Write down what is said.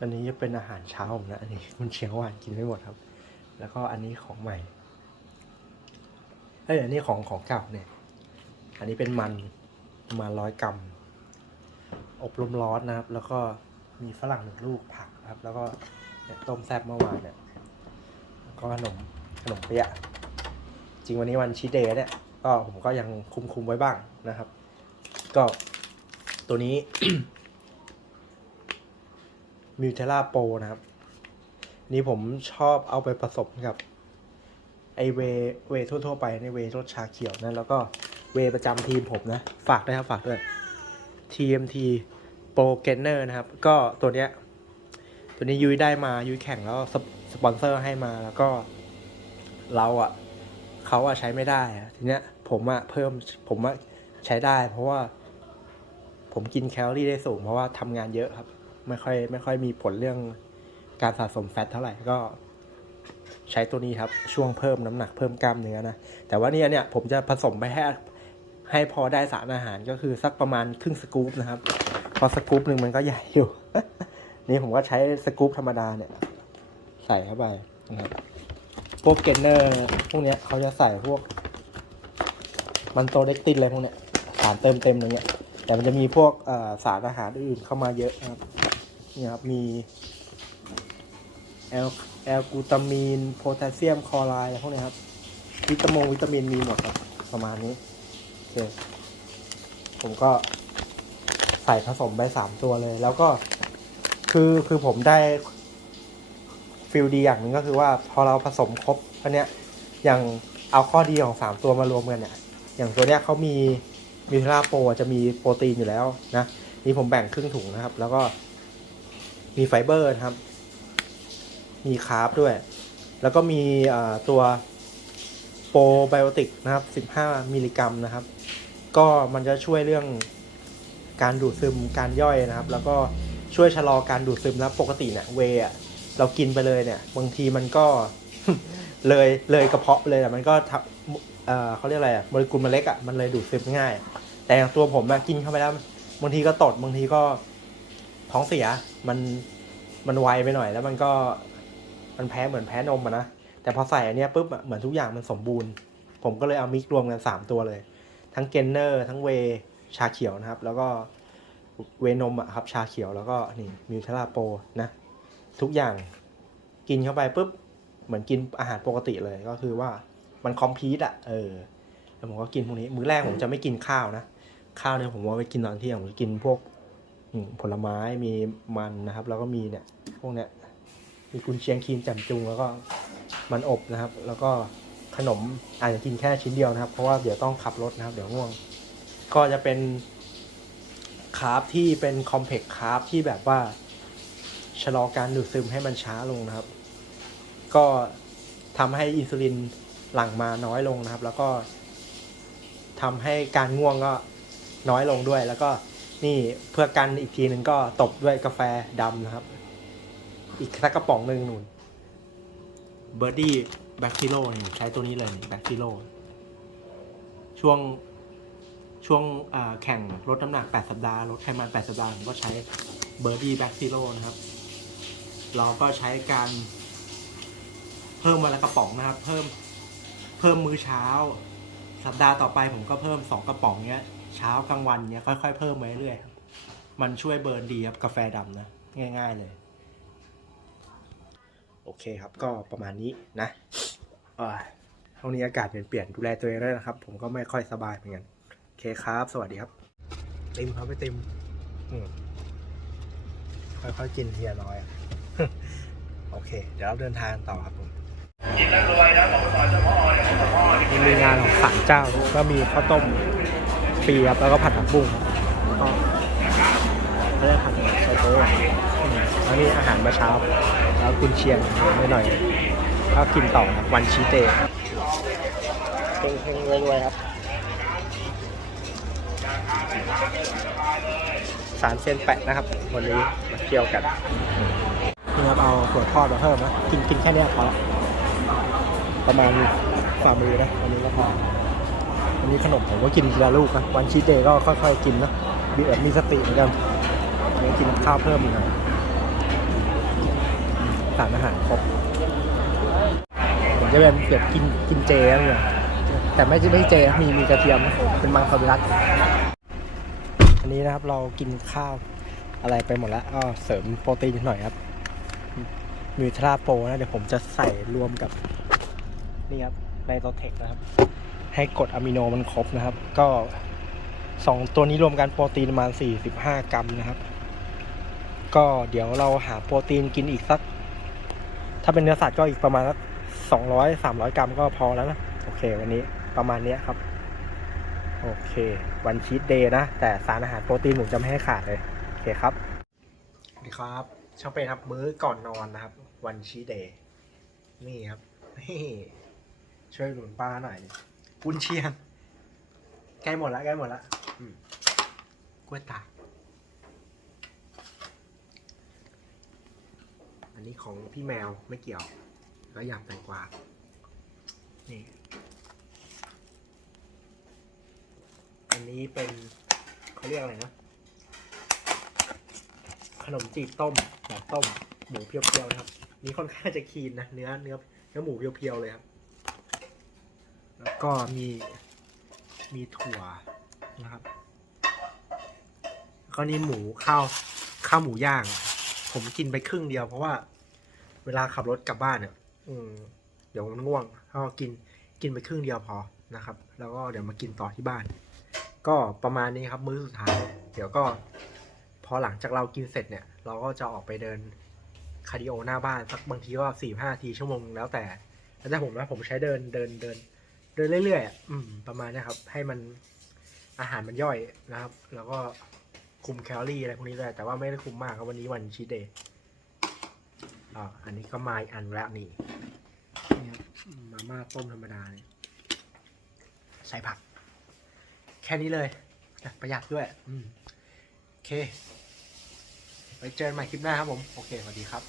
อันนี้จะเป็นอาหารเช้าผมนะอันนี้คุณเชียงหวานกินไม่หมดครับ แล้วก็อันนี้ของใหม่เอ้ยอันนี้ของของเก่าเนี่ย อันนี้เป็นมันมาร้อยกรัมอบลมร้อนนะครับ แล้วก็มีฝรั่งหนึ่งลูกผักครับ แล้วก็ต้มแซ่บเมื่อวานเนี่ยแล้วก็ขนมขนมเปี๊ยะจริงวันนี้วันชีเดย์เนี่ยก็ผมก็ยังคุมคุมไว้บ้างนะครับ ก็ตัวนี้ มิวเทล่าโปนะครับ นี่ผมชอบเอาไปผสมกับ ไอเวเวทั่วๆไปในเวรสชาเขียวนะ แล้วก็เวประจำทีมผมนะ ฝากด้วยครับ ฝากด้วย TMT Pro Gainer นะครับ ก็ตัวเนี้ย ตัวนี้ยุ้ยได้มายุ้ยแข่งแล้วสปสปอนเซอร์ให้มาแล้วก็เราอะ่ะเขาอะใช้ไม่ได้ทีเนี้ยผมอะเพิ่มผมอะใช้ได้ เพราะว่าผมกินแคลอรี่ได้สูงเพราะว่าทำงานเยอะครับ ไม่ค่อยไม่ค่อยมีผลเรื่องการสะสมแฟตเท่าไหร่ก็ใช้ตัวนี้ครับช่วงเพิ่มน้ำหนักเพิ่มกล้ามเนื้อนะ แต่ว่านี่เนี่ยผมจะผสมไปให้ให้พอได้สารอาหารก็คือสักประมาณครึ่งสกู๊ปนะครับ พอสกู๊ปหนึ่งมันก็ใหญ่อยู่ นี่ผมก็ใช้สกู๊ปธรรมดาเนี่ย ใส่เข้าไปนะครับพวกเกนเนอร์พวกเนี้ยเขาจะใส่พวก มันโตเล็กตินอะไรพวกเนี้ยสารเติมเต็มอย่างเงี้ยแต่มันจะมีพวกสารอาหารอื่นเข้ามาเยอะนะครับ เนี่ยครับมีแอลแอลกูตามีนโพแทสเซียมคลอไรด์อะไรพวกนี้ครับ วิตามินวิตามินมีหมดครับ ประมาณนี้โอเคผมก็ใส่ผสมไปสามตัวเลย แล้วก็คือคือผมได้ฟิลดีอย่างหนึ่งก็คือว่าพอเราผสมครบอันเนี้ยอย่างเอาข้อดีของสามตัวมารวมกันเนี่ยอย่างตัวเนี้ยเขามีมิทราโปรจะมีโปรตีนอยู่แล้วนะนี่ผมแบ่งครึ่งถุงนะครับ แล้วก็ มีไฟเบอร์นะครับ มีคาร์บด้วย แล้วก็มีตัวโปรไบโอติกนะครับ 15 มิลลิกรัมนะครับ ก็มันจะช่วยเรื่องการดูดซึมการย่อยนะครับ แล้วก็ช่วยชะลอการดูดซึมแล้วปกติเนี่ยเวเรากินไปเลยเนี่ย บางทีมันก็เลยเลยกระเพาะเลยอะมันก็ทำเอ่อเขาเรียกอะไรอะโมเลกุลมันเล็กอะมันเลยดูดซึมง่าย แต่ตัวผมอะกินเข้าไปแล้วบางทีก็ตดบางทีก็ ท้องเสียมันมันไวไปหน่อย แล้วมันก็มันแพ้เหมือนแพ้นมอะนะแต่พอใส่อันเนี้ยปุ๊บอะเหมือนทุกอย่างมันสมบูรณ์ ผมก็เลยเอามิกรวมกันสามตัวเลย ทั้งเกนเนอร์ ทั้งเวชาเขียวนะครับ แล้วก็เวนมอะครับชาเขียวแล้วก็นี่มิวเทลาโปนะทุกอย่างกินเข้าไปปุ๊บเหมือนกินอาหารปกติเลยก็คือว่ามันคอมพลีทอะเออแล้วผมก็กินพวกนี้ มื้อแรกผมจะไม่กินข้าวนะ ข้าวเนี่ยผมว่าไปกินตอนเที่ยงผมจะกินพวก ผลไม้มีมันนะครับ แล้วก็มีเนี่ยพวกเนี้ยมีกุนเชียงครีมแจ่มจุงแล้วก็มันอบนะครับ แล้วก็ขนมอาจจะกินแค่ชิ้นเดียวนะครับ เพราะว่าเดี๋ยวต้องขับรถนะครับ เดี๋ยวง่วง ก็จะเป็นคาร์บที่เป็นคอมเพล็กซ์คาร์บที่แบบว่าชะลอการดูดซึมให้มันช้าลงนะครับ ก็ทำให้อินซูลินหลั่งมาน้อยลงนะครับ แล้วก็ทำให้การง่วงก็น้อยลงด้วย แล้วก็ นี่เพื่อกันอีกทีหนึ่งก็ตบด้วยกาแฟดำนะครับ อีกสักกระป๋องหนึ่งนู่นเบอร์ดี้แบคทีโลนี่ใช้ตัวนี้เลยแบคทีโลช่วงช่วงแข่งลดน้ำหนัก 8 สัปดาห์ลดไขมัน 8 สัปดาห์ผมก็ใช้เบอร์ดี้แบคทีโลนะครับ เราก็ใช้การเพิ่มวันละกระป๋องนะครับ เพิ่มเพิ่มมื้อเช้า สัปดาห์ต่อไปผมก็เพิ่มสองกระป๋องเนี้ย เช้ากลางวันเนี้ยค่อยๆเพิ่มไปเรื่อยๆครับมันช่วยเบิร์นดีครับกาแฟดำนะง่าย ๆเลย โอเคครับก็ประมาณนี้นะอ่าช่วงนี้อากาศเปลี่ยนเปลี่ยนดูแลตัวเองด้วยนะครับ ผมก็ไม่ค่อยสบายเหมือนกันโอเคครับ สวัสดีครับ เต็มครับไม่เต็มอืมค่อยๆกินทีละน้อยอะโอเค เดี๋ยวเราเดินทางต่อครับผมนี่มีงานของศาลเจ้าก็มีข้าวต้ม ฟรีครับแล้วก็ผัดผักบุ้งแล้วก็เขาเรียกผัดไชโป๊ะอืมแล้วนี่อาหารเมื่อเช้า แล้วกุนเชียงนิดหน่อยก็กินต่อครับวันชีเตเฮงๆรวยๆครับสารเซยนแปะนะครับ วันนี้มาเที่ยวกันนี่ครับเอาถั่วทอดมาเพิ่มนะกินกินแค่เนี้ยพอละประมาณฝ่ามือนะวันนี้ก็พอันนี้ขนมผมก็กินทีละลูกนะวันชีเตก็ค่อยๆกินนะมีแบบมีสติเหมือนกันนนี้กินข้าวเพิ่มอีกหน่อยสารอาหารครบผมจะเป็นแบบกินกินเจแล้วเนี่ยแต่ไม่ใช่ไม่เจมีมีกระเทียมเป็นมังสวิรัตอันนี้นะครับเรากินข้าวอะไรไปหมดแล้วก็เสริมโปรตีนหน่อยครับมีทราโปรนะเดี๋ยวผมจะใส่รวมกับนี่ครับไนโตรเทคนะครับ ให้กรดอะมิโนมันครบนะครับ ก็สองตัวนี้รวมกันโปรตีนประมาณ 45 กรัมนะครับ ก็เดี๋ยวเราหาโปรตีนกินอีกสัก ถ้าเป็นเนื้อสัตว์ก็อีกประมาณสัก200 300 กรัมก็พอแล้วนะ โอเค วันนี้ประมาณเนี้ยครับ โอเค วันชีตเดย์นะ แต่สารอาหารโปรตีนผมจะไม่ให้ขาดเลย โอเคครับสวัสดีครับ ช่างเป็นครับมื้อก่อนนอนนะครับ วันชีตเดย์นี่ครับนี่ช่วยหนุนป้าหน่อย กุนเชียงใกล้หมดละใกล้หมดละอืมกล้วยตากอันนี้ของพี่แมวไม่เกี่ยว แล้วยำแตงกวา นี่ อันนี้เป็นเขาเรียกอะไรนะ ขนมจีบต้มแบบต้ม หมูเพียวๆนะครับ นี่ค่อนข้างจะคีนนะ เนื้อเนื้อเนื้อหมูเพียวๆเลยครับ ก็มีมีถั่วนะครับก็นี่หมูข้าวข้าวหมูย่าง ผมกินไปครึ่งเดียว เพราะว่า เวลาขับรถกลับบ้านเนี่ย อืม เดี๋ยวมันง่วงก็กินกินไปครึ่งเดียวพอนะครับ แล้วก็เดี๋ยวมากินต่อที่บ้าน ก็ประมาณนี้ครับ มื้อสุดท้าย เดี๋ยวก็ พอหลังจากเรากินเสร็จเนี่ย เราก็จะออกไปเดินคาร์ดิโอหน้าบ้านสักบางทีก็สี่ห้าทีชั่วโมงแล้วแต่แล้วแต่ผมนะผมใช้เดินเดินเดิน เดินเรื่อยๆอะอืมประมาณนี้ครับ ให้มันอาหารมันย่อยนะครับ แล้วก็คุมแคลอรี่อะไรพวกนี้ด้วยแต่ว่าไม่ได้คุมมากครับวันนี้วันชีเดย์อ่าอันนี้ก็มาอันแล้วนี่นี่ครับมาม่าต้มธรรมดาเนี่ยใส่ผัก แค่นี้เลย ประหยัดด้วย อืมโอเค ไปเจอกันใหม่คลิปหน้าครับผม โอเคสวัสดีครับ